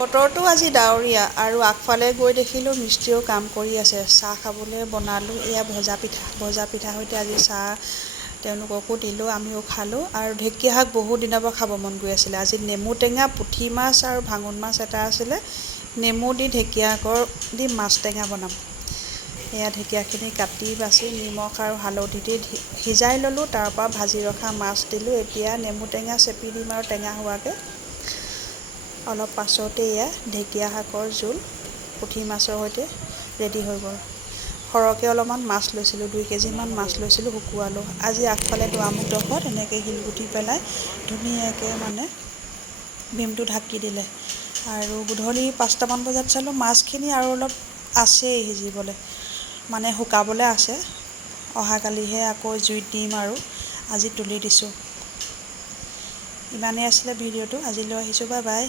বতৰটো আজি ডাৱৰীয়া আৰু আগফালে গৈ দেখিলোঁ মিস্ত্ৰীও কাম কৰি আছে। চাহ খাবলৈ বনালোঁ। এয়া ভজা পিঠা সৈতে আজি চাহ তেওঁলোককো দিলোঁ, আমিও খালোঁ। আৰু ঢেকীয়া শাক বহুত দিনৰ পৰা খাব মন গৈ আছিলে। আজি নেমু টেঙা, পুঠি মাছ আৰু ভাঙোন মাছ এটা আছিলে। নেমু দি ঢেকীয়া শাকৰ দি মাছ টেঙা বনাম। এয়া ঢেকীয়াখিনি কাটি বাছি নিমখ আৰু হালধি দি সিজাই ল'লোঁ। তাৰপৰা ভাজি ৰখা মাছ দিলোঁ। এতিয়া নেমু টেঙা চেপি দিম আৰু টেঙা হোৱাকৈ। অলপ পাছতে এয়া ঢেকীয়া শাকৰ জোল পুঠি মাছৰ সৈতে ৰেডি হৈ গ'ল। সৰহকৈ অলপমান মাছ লৈছিলোঁ, 2 কেজিমান মাছ লৈছিলোঁ, শুকুৱালোঁ। আজি আগফালে দুৱাৰমুখডোখৰত এনেকৈ শিলগুটি পেলাই ধুনীয়াকৈ ভীমটো ঢাকি দিলে। আৰু গধূলি 5টামান বজাত চালোঁ মাছখিনি আৰু অলপ আছেই সিজিবলৈ, শুকাবলৈ আছে। অহাকালিহে আকৌ জুইত দিম আৰু আজি তুলি দিছোঁ। ইমানেই আছিলে ভিডিঅ'টো। আজিলৈ আহিছোঁ, বাই বাই।